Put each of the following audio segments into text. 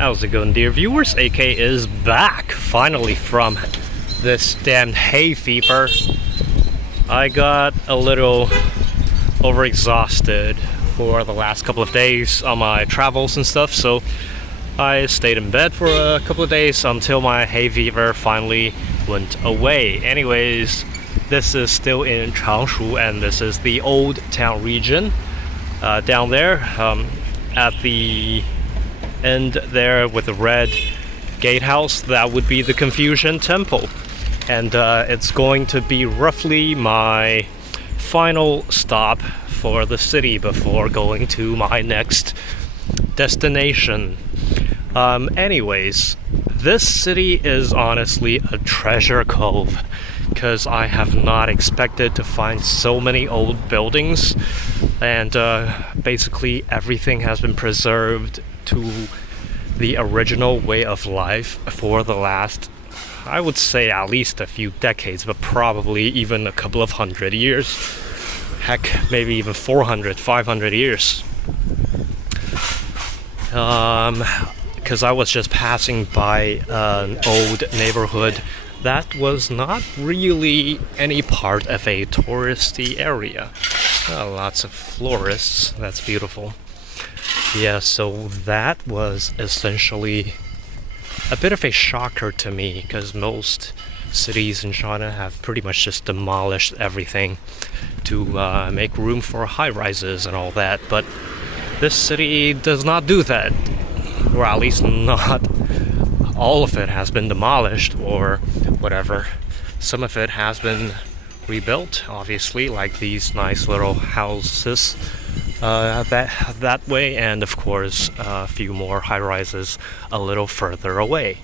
How's it going, dear viewers? AK is back finally from this damn hay fever. I got a little overexhausted for the last couple of days on my travels and stuff, so I stayed in bed for a couple of days until my hay fever finally went away. Anyways, this is still in Changshu, and this is the old town region down there at the end there with the red gatehouse. That would be the Confucian Temple, and it's going to be roughly my final stop for the city before going to my next destination. Anyways, this city is honestly a treasure cove, because I have not expected to find so many old buildings, and basically everything has been preserved to the original way of life for the last, I would say, at least a few decades, but probably even a couple of hundred years. Heck, maybe even 400, 500 years. Because I was just passing by an old neighborhood that was not really any part of a touristy area. Lots of florists, that's beautiful. Yeah, so that was essentially a bit of a shocker to me, because most cities in China have pretty much just demolished everything to make room for high-rises and all that, but this city does not do that, or at least not all of it has been demolished or whatever. Some of it has been rebuilt, obviously, like these nice little houses that way, and of course a few more high-rises a little further away.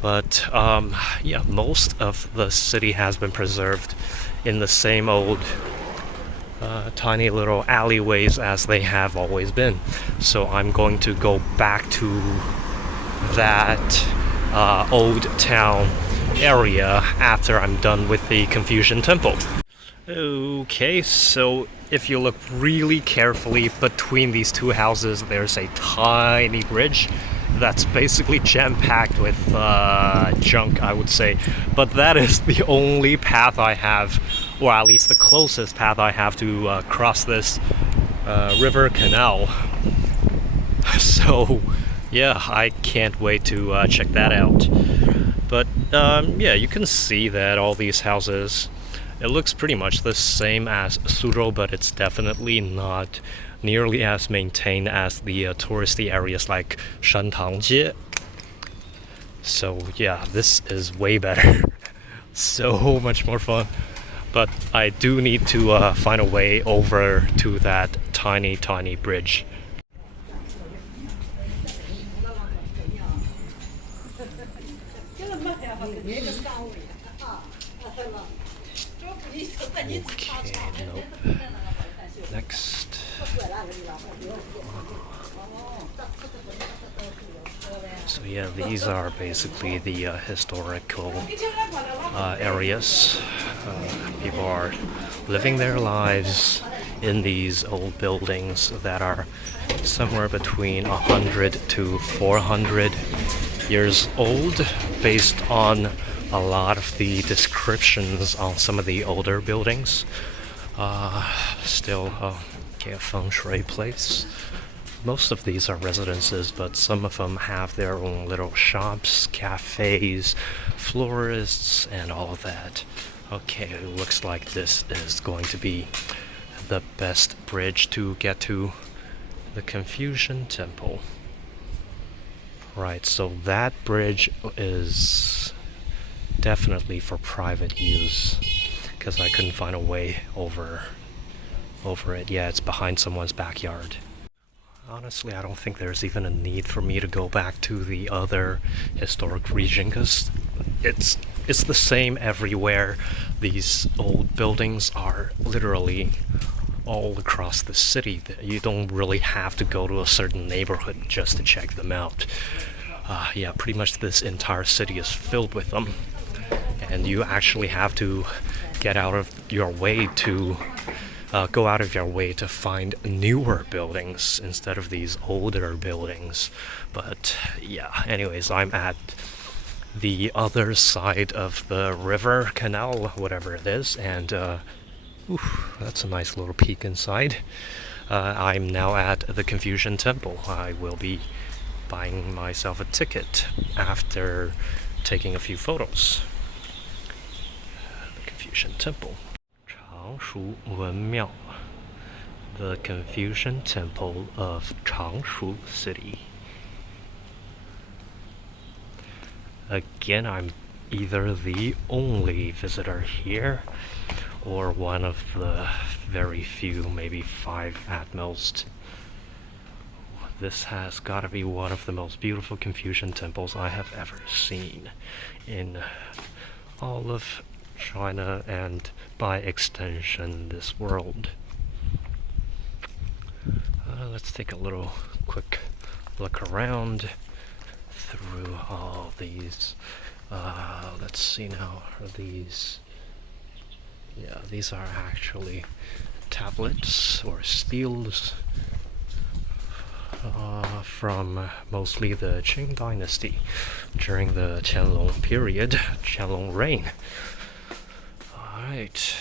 But yeah, most of the city has been preserved in the same old tiny little alleyways as they have always been. So I'm going to go back to that old town area after I'm done with the Confucian Temple. Okay, so if you look really carefully between these two houses, there's a tiny bridge that's basically jam-packed with junk, I would say. But that is the only path I have, or at least the closest path I have to cross this river canal. So yeah, I can't wait to check that out. But yeah, you can see that all these houses, it looks pretty much the same as Suzhou, but it's definitely not nearly as maintained as the touristy areas like Shantang. So yeah, this is way better. So much more fun. But I do need to find a way over to that tiny bridge. Okay, nope. Next. So yeah, these are basically the historical areas. People are living their lives in these old buildings that are somewhere between 100 to 400 years old, based on a lot of the descriptions on some of the older buildings. Still a feng shui place. Most of these are residences, but some of them have their own little shops, cafes, florists, and all of that. Okay, it looks like this is going to be the best bridge to get to the Confucian Temple. Right, so that bridge is definitely for private use, because I couldn't find a way over it. Yeah, it's behind someone's backyard. Honestly, I don't think there's even a need for me to go back to the other historic region, because it's the same everywhere. These old buildings are literally all across the city. You don't really have to go to a certain neighborhood just to check them out. Yeah, pretty much this entire city is filled with them, and you actually have to get out of your way to go out of your way to find newer buildings instead of these older buildings. But yeah, anyways, I'm at the other side of the river, canal, whatever it is, and ooh, that's a nice little peek inside. I'm now at the Confucian Temple. I will be buying myself a ticket after taking a few photos. The Confucian Temple. Changshu Wenmiao. The Confucian Temple of Changshu City. Again, I'm either the only visitor here or one of the very few, maybe 5 at most. This has got to be one of the most beautiful Confucian temples I have ever seen in all of China and, by extension, this world. Let's take a little quick look around through all these. Let's see now. Are these? Yeah, these are actually tablets or steels from mostly the Qing dynasty during the Qianlong period, Qianlong reign. Alright.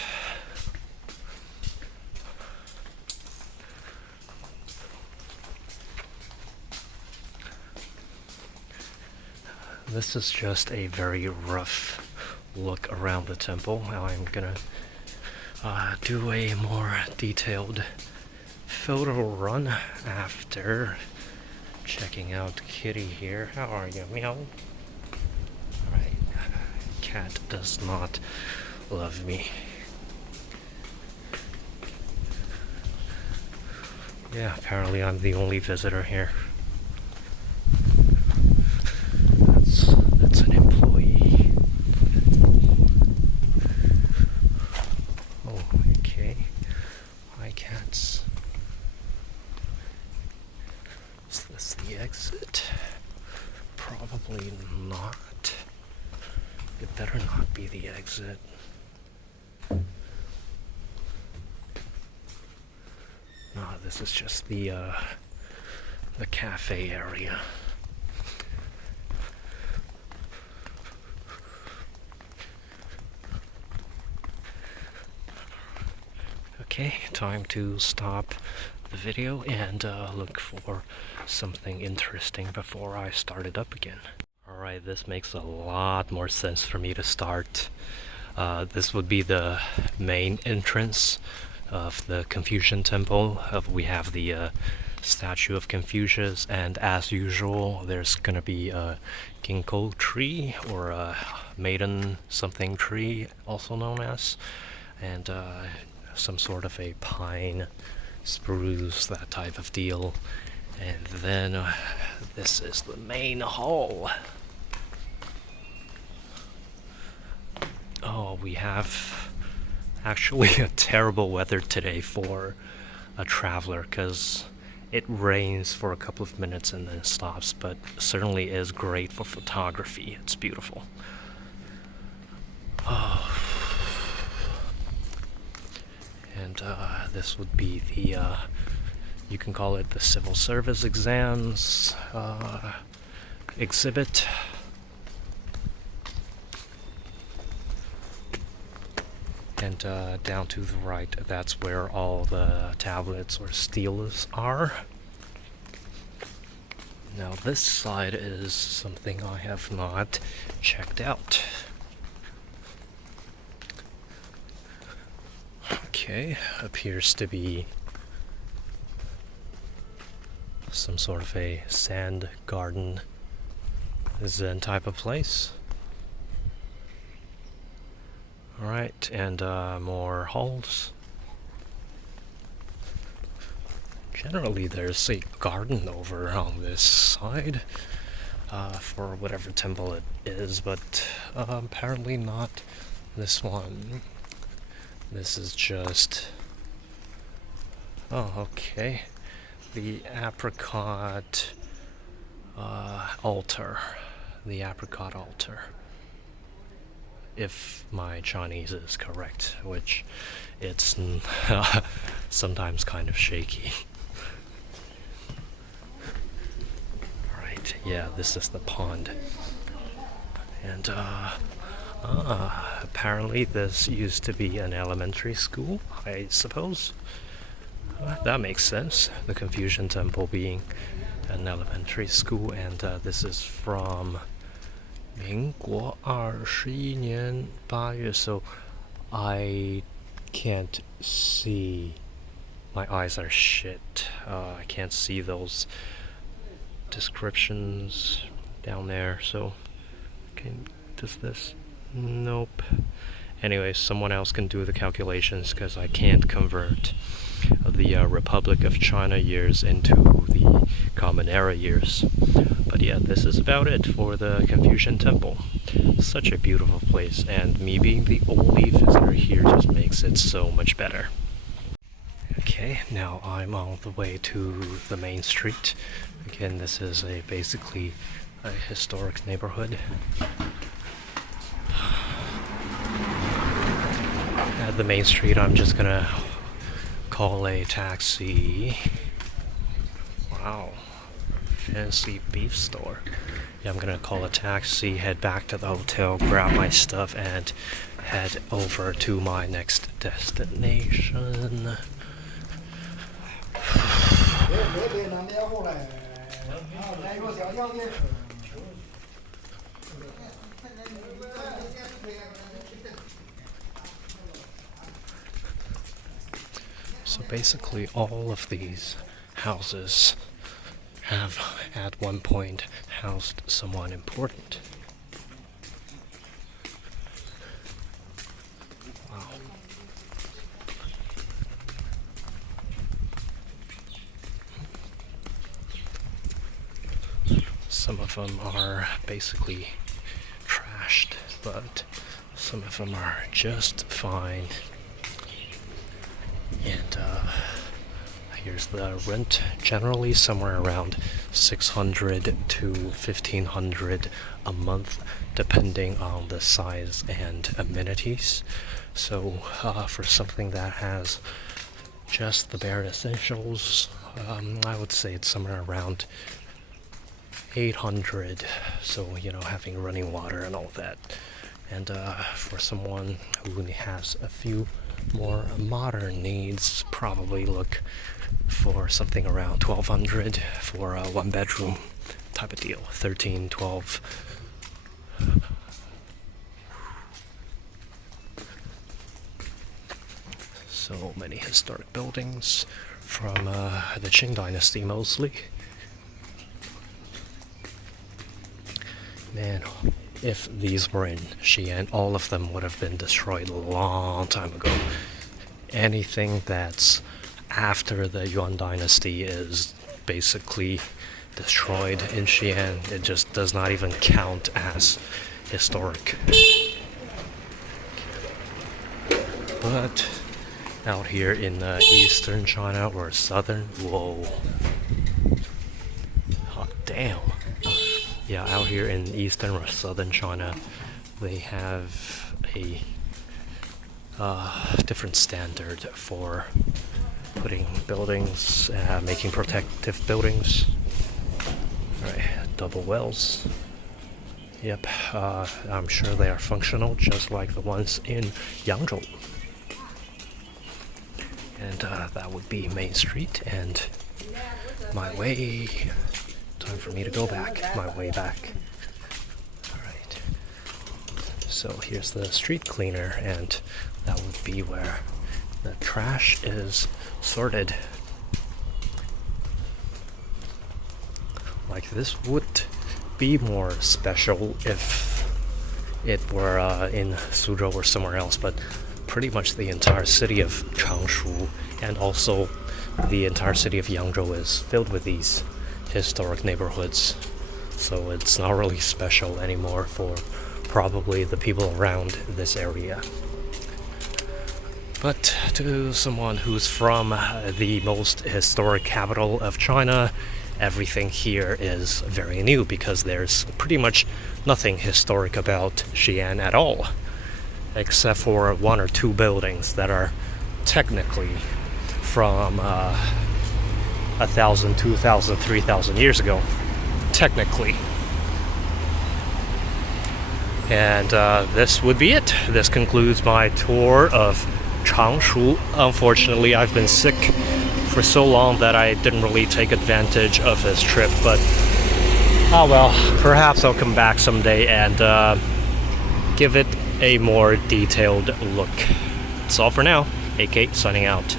This is just a very rough look around the temple. Now I'm gonna do a more detailed photo run after checking out Kitty here. How are you, meow? Alright, cat does not love me. Yeah, apparently I'm the only visitor here. That's an employee. Oh, okay. Hi, cats. Is this the exit? Probably not. It better not be the exit. No, this is just the cafe area. Okay, time to stop the video and look for something interesting before I start it up again. Alright, this makes a lot more sense for me to start. This would be the main entrance of the Confucian Temple. We have the statue of Confucius, and as usual there's gonna be a ginkgo tree, or a maiden something tree also known as, and some sort of a pine, spruce, that type of deal. And then this is the main hall. Oh, we have actually a terrible weather today for a traveler, because it rains for a couple of minutes and then stops, but certainly is great for photography. It's beautiful. Oh. And this would be the, you can call it the civil service exams exhibit. And down to the right, that's where all the tablets or steels are. Now this side is something I have not checked out. Okay, appears to be some sort of a sand garden zen type of place. Alright, and more halls. Generally there's a garden over on this side for whatever temple it is, but apparently not this one. This is just... oh, okay. The apricot altar. The apricot altar. if my Chinese is correct, which it's sometimes kind of shaky. Alright, yeah, this is the pond. And apparently this used to be an elementary school, I suppose. That makes sense, the Confucian Temple being an elementary school, and this is from 民国21年8月, so I can't see. My eyes are shit. I can't see those descriptions down there, so does this? Nope. Anyway, someone else can do the calculations because I can't convert the Republic of China years into the Common Era years. But yeah, this is about it for the Confucian Temple. Such a beautiful place, and me being the only visitor here just makes it so much better. Okay, now I'm on the way to the main street. Again, this is basically a historic neighborhood. At the main street, I'm just gonna call a taxi. Wow, fancy beef store. Yeah, I'm gonna call a taxi, head back to the hotel, grab my stuff, and head over to my next destination. So basically all of these houses have at one point housed someone important. Wow. Some of them are basically trashed, but some of them are just fine. And here's the rent, generally somewhere around 600 to 1500 a month, depending on the size and amenities. So for something that has just the bare essentials, I would say it's somewhere around 800, so having running water and all that. And for someone who has a few more modern needs, probably look for something around 1200 for a one bedroom type of deal. 13, 12. So many historic buildings from the Qing dynasty mostly. Man, if these were in Xi'an, all of them would have been destroyed a long time ago. Anything that's after the Yuan dynasty is basically destroyed in Xi'an. It just does not even count as historic. But out here in eastern China or southern, whoa. Hot damn. Yeah, out here in eastern or southern China, they have a different standard for putting buildings, making protective buildings. Alright, double wells. Yep, I'm sure they are functional, just like the ones in Yangzhou. And that would be Main Street, and my way. Time for me to go back, my way back. Alright. So here's the street cleaner, and that would be where the trash is sorted. Like, this would be more special if it were in Suzhou or somewhere else, but pretty much the entire city of Changshu and also the entire city of Yangzhou is filled with these historic neighborhoods, so it's not really special anymore for probably the people around this area. But to someone who's from the most historic capital of China, everything here is very new because there's pretty much nothing historic about Xi'an at all. except for 1 or 2 buildings that are technically from 1,000, 2,000, 3,000 years ago. Technically. And this would be it. This concludes my tour of Changshu. Unfortunately, I've been sick for so long that I didn't really take advantage of this trip, but oh well, perhaps I'll come back someday and give it a more detailed look. That's all for now. AK signing out.